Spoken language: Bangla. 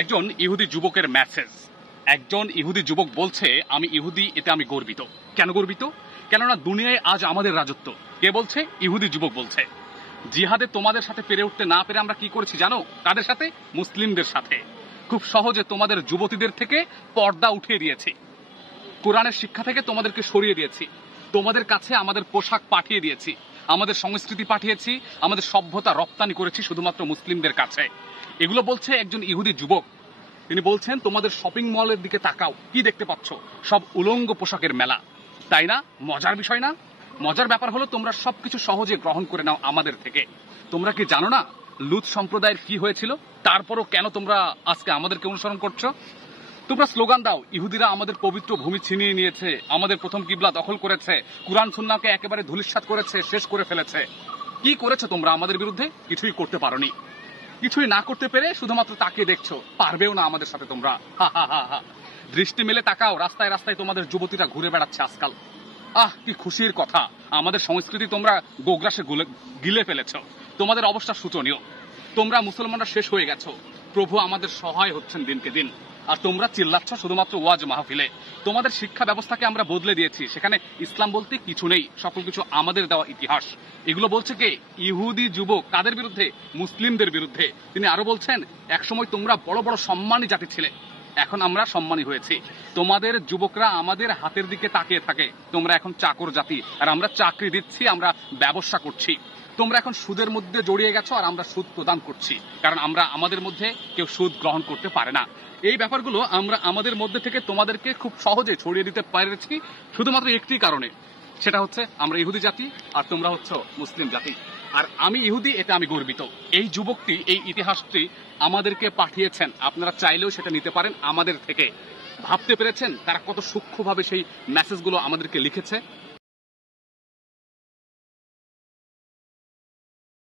একজন ইহুদি যুবকের মেসেজ। একজন ইহুদি যুবক বলছে, আমি ইহুদি, এতে আমি গর্বিত। কেন গর্বিত? কেননা দুনিয়ায় আজ আমাদের রাজত্ব। কে বলছে? ইহুদি যুবক বলছে। জিহাদে তোমাদের সাথে পেরে উঠতে না পেরে আমরা কি করেছি জানো? কাদের সাথে? মুসলিমদের সাথে। খুব সহজে তোমাদের যুবতীদের থেকে পর্দা উঠিয়ে দিয়েছি, কোরআনের শিক্ষা থেকে তোমাদেরকে সরিয়ে দিয়েছি, তোমাদের কাছে আমাদের পোশাক পাঠিয়ে দিয়েছি, আমাদের সংস্কৃতি পাঠিয়েছি, আমাদের সভ্যতা রপ্তানি করেছি শুধুমাত্র মুসলিমদের কাছে। এগুলো বলছে একজন ইহুদি যুবক। তিনি বলছেন, তোমাদের শপিং মলের দিকে তাকাও, কি দেখতে পাচ্ছ? সব উলঙ্গ পোশাকের মেলা, তাই না? মজার বিষয় না? মজার ব্যাপার হলো তোমরা সবকিছু সহজে গ্রহণ করে নাও আমাদের থেকে। তোমরা কি জানো না লুত সম্প্রদায়ের কি হয়েছিল? তারপরও কেন তোমরা আজকে আমাদেরকে অনুসরণ করছো? তোমরা স্লোগান দাও, ইহুদিরা আমাদের পবিত্র ভূমি ছিনিয়ে নিয়েছে, আমাদের প্রথম কিবলা দখল করেছে, কুরআন সুন্নাহকে একেবারে ধূলিসাৎ করেছে, শেষ করে ফেলেছে। কি করেছো তোমরা আমাদের বিরুদ্ধে? কিছুই করতে পারোনি। কিছুই না করতে পেরে শুধুমাত্র তাকিয়ে দেখছো, পারবেও না আমাদের সাথে তোমরা। হা হা হা হা। দৃষ্টি মেলে তাকাও, রাস্তায় রাস্তায় তোমাদের যুবতীরা ঘুরে বেড়াচ্ছে আজকাল। কি খুশির কথা, আমাদের সংস্কৃতি তোমরা গোগ্রাসে গিলে ফেলেছ। তোমাদের অবস্থা শোচনীয়। তোমরা মুসলমানরা শেষ হয়ে গেছো, প্রভু আমাদের সহায় হচ্ছেন দিনকে দিন, আর তোমরা চিল্লাচ্ছ শুধুমাত্র ওয়াজ মাহফিলে। তোমাদের শিক্ষা ব্যবস্থাকে আমরা বদলে দিয়েছি, সেখানে ইসলাম বলতে কিছু নেই, সকল কিছু আমাদের দেওয়া ইতিহাস। এগুলো বলছে কে? ইহুদি যুবক। কাদের বিরুদ্ধে? মুসলিমদের বিরুদ্ধে। তিনি আরো বলছেন, একসময় তোমরা বড় বড় সম্মানী জাতি ছিলে, এখন আমরা সম্মানী হয়েছি। তোমাদের যুবকরা আমাদের হাতের দিকে তাকিয়ে থাকে, তোমরা এখন চাকর জাতি, আর আমরা চাকরি দিচ্ছি, আমরা ব্যবসা করছি। তোমরা এখন সুদের মধ্যে জড়িয়ে গেছো, আর আমরা সুদ প্রদান করছি, কারণ আমরা আমাদের মধ্যে কেউ সুদ গ্রহণ করতে পারে না। এই ব্যাপারগুলো আমরা আমাদের মধ্যে থেকে তোমাদেরকে খুব সহজে ছড়িয়ে দিতে পেরেছি শুধুমাত্র একটি কারণে, সেটা হচ্ছে আমরা ইহুদি জাতি আর তোমরা হচ্ছে মুসলিম জাতি। আর আমি ইহুদি, এটা আমি গর্বিত। এই যুবকটি এই ইতিহাসটি আমাদেরকে পাঠিয়েছেন, আপনারা চাইলেও সেটা নিতে পারেন আমাদের থেকে। ভাবতে পেরেছেন তারা কত সূক্ষ্মভাবে সেই মেসেজগুলো আমাদেরকে লিখেছে?